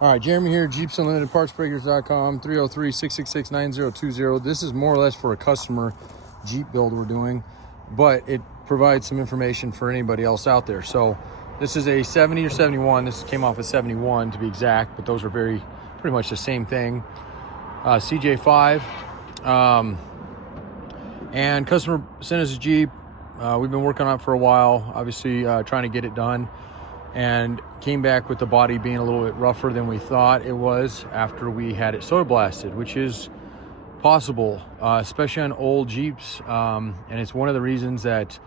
All right, Jeremy here, Jeeps Unlimited PartsBreakers.com, 303-666-9020. This is more or less for a customer Jeep build we're doing, but it provides some information for anybody else out there. So this is a 70 or 71. This came off a 71 to be exact, but those are pretty much the same thing. CJ5. And customer sent us a Jeep. We've been working on it for a while, obviously trying to get it done, and came back with the body being a little bit rougher than we thought it was after we had it soda blasted, which is possible, especially on old Jeeps. And it's one of the reasons that,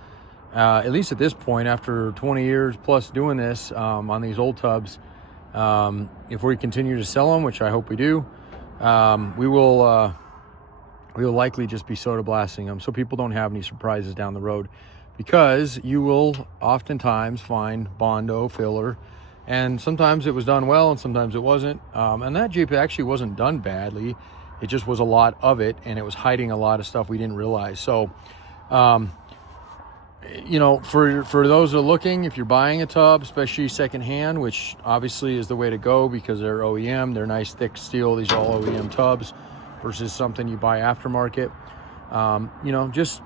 at least at this point, after 20 years plus doing this on these old tubs, if we continue to sell them, which I hope we do, we will likely just be soda blasting them so people don't have any surprises down the road, because you will oftentimes find Bondo filler, and sometimes it was done well and sometimes it wasn't. And that Jeep actually wasn't done badly. It just was a lot of it, and it was hiding a lot of stuff we didn't realize. So, you know, for those that are looking, if you're buying a tub, especially secondhand, which obviously is the way to go because they're OEM, they're nice thick steel, these are all OEM tubs, versus something you buy aftermarket, you know, just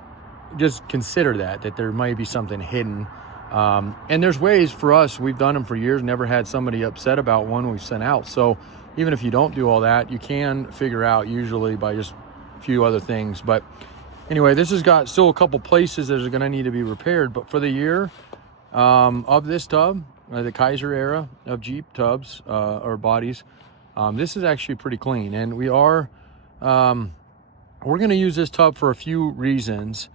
consider that there might be something hidden. And there's ways for us, we've done them for years, never had somebody upset about one we've sent out. So even if you don't do all that, you can figure out usually by just a few other things. But anyway, this has got still a couple places that are going to need to be repaired. But for the year of this tub, the Kaiser era of Jeep tubs or bodies, this is actually pretty clean. And we are, we're going to use this tub for a few reasons.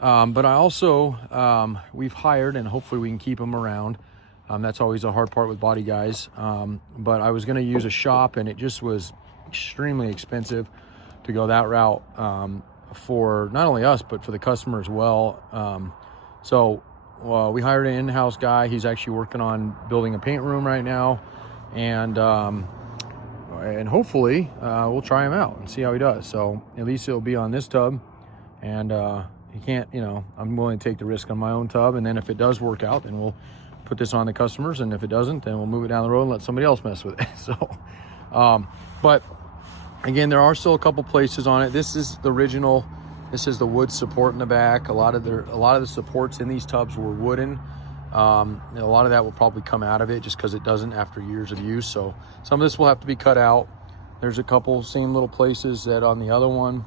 But I also, we've hired, and hopefully we can keep them around. That's always a hard part with body guys. But I was going to use a shop, and it just was extremely expensive to go that route for not only us, but for the customer as well. So we hired an in-house guy. He's actually working on building a paint room right now. And hopefully we'll try him out and see how he does. So at least it'll be on this tub. And you can't, you know, I'm willing to take the risk on my own tub, and then if it does work out, then we'll put this on the customers, and if it doesn't, then we'll move it down the road and let somebody else mess with it. So, but again, there are still a couple places on it. This is the original. This is the wood support in the back. A lot of the supports in these tubs were wooden. A lot of that will probably come out of it just because it doesn't after years of use. So some of this will have to be cut out. There's a couple same little places that on the other one,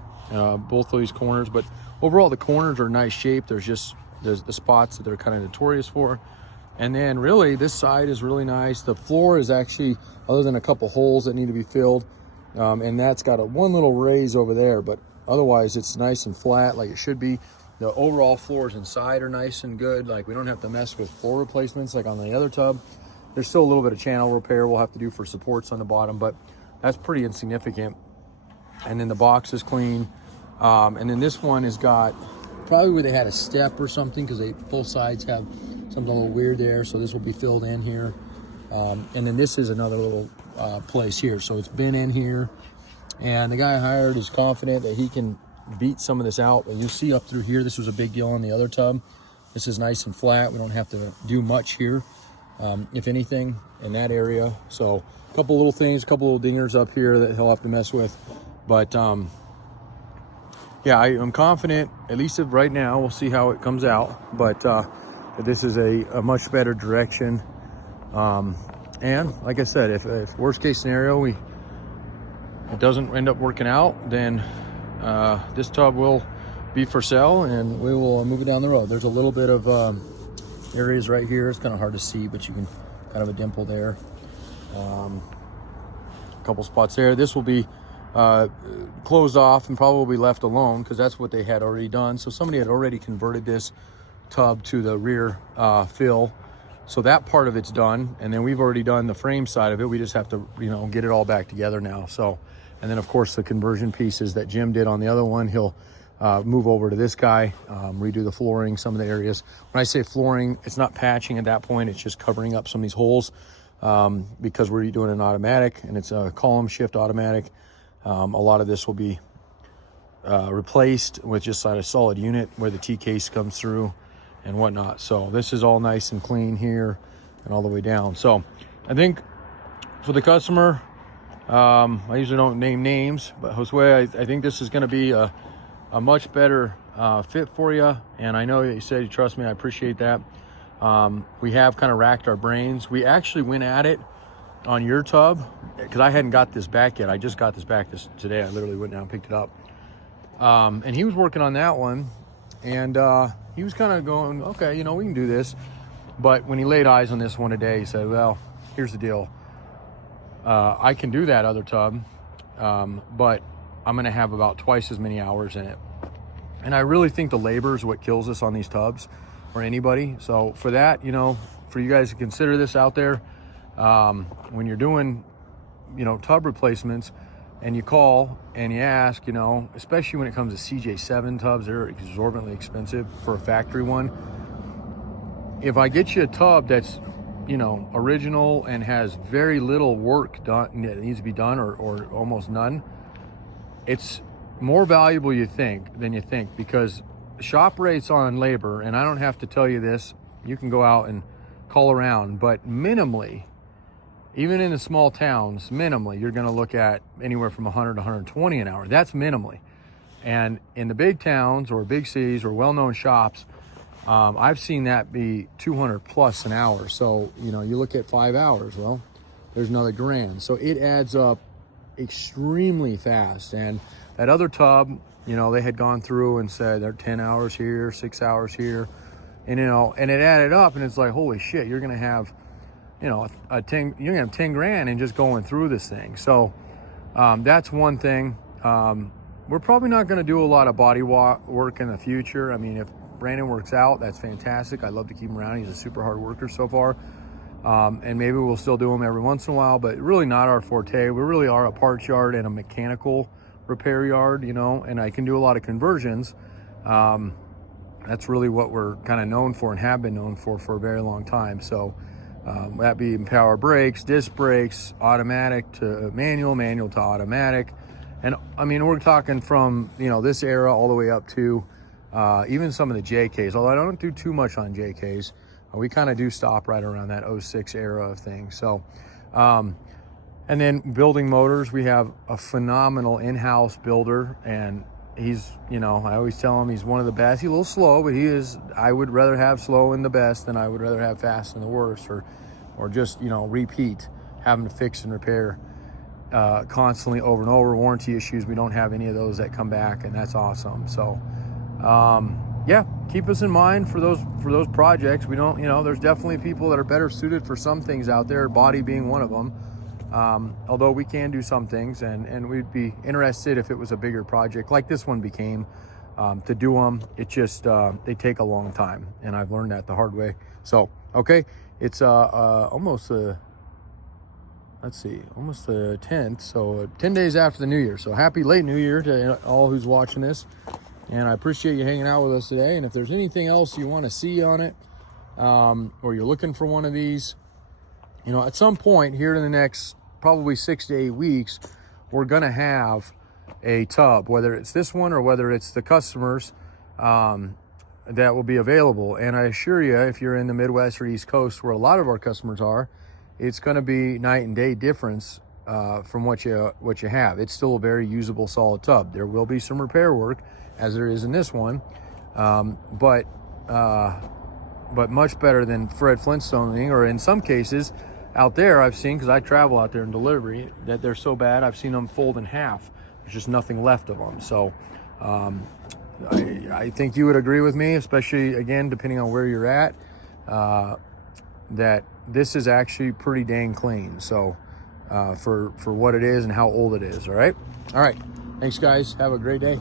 both of these corners, but overall the corners are nice shape. There's the spots that they're kind of notorious for. And then really this side is really nice. The floor is actually, other than a couple holes that need to be filled, and that's got one little raise over there, but otherwise it's nice and flat like it should be. The overall floors inside are nice and good. Like we don't have to mess with floor replacements like on the other tub. There's still a little bit of channel repair we'll have to do for supports on the bottom, but that's pretty insignificant. And then the box is clean. And then this one has got probably where they had a step or something, because both sides have something a little weird there. So this will be filled in here. And then this is another little place here. So it's been in here. And the guy I hired is confident that he can beat some of this out. And you see up through here, this was a big deal on the other tub. This is nice and flat. We don't have to do much here, if anything, in that area. So a couple little things, a couple little dingers up here that he'll have to mess with. But yeah, I'm confident, at least right now. We'll see how it comes out, but this is a much better direction. And like I said, if worst case scenario it doesn't end up working out, then this tub will be for sale, and we will move it down the road. There's a little bit of areas right here. It's kind of hard to see, but you can kind of a dimple there. A couple spots there. This will be closed off and probably left alone because that's what they had already done. So somebody had already converted this tub to the rear fill. So that part of it's done. And then we've already done the frame side of it. We just have to, you know, get it all back together now. So, and then of course the conversion pieces that Jim did on the other one, he'll move over to this guy, redo the flooring, some of the areas. When I say flooring, it's not patching at that point. It's just covering up some of these holes because we're doing an automatic, and it's a column shift automatic. A lot of this will be replaced with just a solid unit where the T-case comes through and whatnot. So this is all nice and clean here and all the way down. So I think for the customer, I usually don't name names, but Josue, I think this is going to be a much better fit for you. And I know that you said you trust me. I appreciate that. We have kind of racked our brains. We actually went at it on your tub because I hadn't got this back yet. I just got this back today. I literally went down and picked it up. And he was working on that one, and he was kind of going, okay, you know, we can do this. But when he laid eyes on this one today, he said, well, here's the deal. I can do that other tub, but I'm going to have about twice as many hours in it. And I really think the labor is what kills us on these tubs, or anybody. So for that, you know, for you guys to consider this out there, when you're doing, you know, tub replacements, and you call and you ask, you know, especially when it comes to CJ5 tubs, they're exorbitantly expensive for a factory one. If I get you a tub that's, you know, original and has very little work done that needs to be done, or almost none, it's more valuable than you think, because shop rates on labor, and I don't have to tell you this, you can go out and call around, but minimally, even in the small towns, minimally, you're going to look at anywhere from 100 to 120 an hour. That's minimally. And in the big towns or big cities or well-known shops, I've seen that be 200 plus an hour. So, you know, you look at 5 hours, well, there's another grand. So it adds up extremely fast. And that other tub, you know, they had gone through and said they're 10 hours here, 6 hours here. And, you know, and it added up, and it's like, holy shit, you're going to have, you know, you're going to have 10 grand in just going through this thing. So that's one thing. We're probably not going to do a lot of body work in the future. I mean, if Brandon works out, that's fantastic. I'd love to keep him around. He's a super hard worker so far. And maybe we'll still do them every once in a while, but really not our forte. We really are a parts yard and a mechanical repair yard, you know, and I can do a lot of conversions. That's really what we're kind of known for and have been known for a very long time. So that being power brakes, disc brakes, automatic to manual, manual to automatic. And I mean, we're talking from, you know, this era all the way up to even some of the JKs, although I don't do too much on JKs. We kind of do stop right around that 06 era of things. So, and then building motors, we have a phenomenal in-house builder, and he's, you know, I always tell him he's one of the best. He's a little slow, but he is, I would rather have slow and the best than I would rather have fast and the worst, or just, you know, repeat, having to fix and repair constantly over and over. Warranty issues, we don't have any of those that come back, and that's awesome. So, yeah, keep us in mind for those projects. We don't, you know, there's definitely people that are better suited for some things out there, body being one of them. Although we can do some things, and we'd be interested if it was a bigger project like this one became, to do them. It just, they take a long time, and I've learned that the hard way. So, okay, it's almost the 10th, so 10 days after the new year. So happy late new year to all who's watching this. And I appreciate you hanging out with us today. And if there's anything else you want to see on it, or you're looking for one of these, you know, at some point here in the next probably 6 to 8 weeks, we're going to have a tub, whether it's this one or whether it's the customers, that will be available. And I assure you, if you're in the Midwest or East Coast, where a lot of our customers are, it's going to be night and day difference from what you have. It's still a very usable, solid tub. There will be some repair work, as there is in this one, but much better than Fred Flintstoning, or in some cases out there I've seen, because I travel out there in delivery, that they're so bad I've seen them fold in half. There's just nothing left of them. So I think you would agree with me, especially again depending on where you're at, that this is actually pretty dang clean. So for what it is and how old it is. All right, thanks guys, have a great day.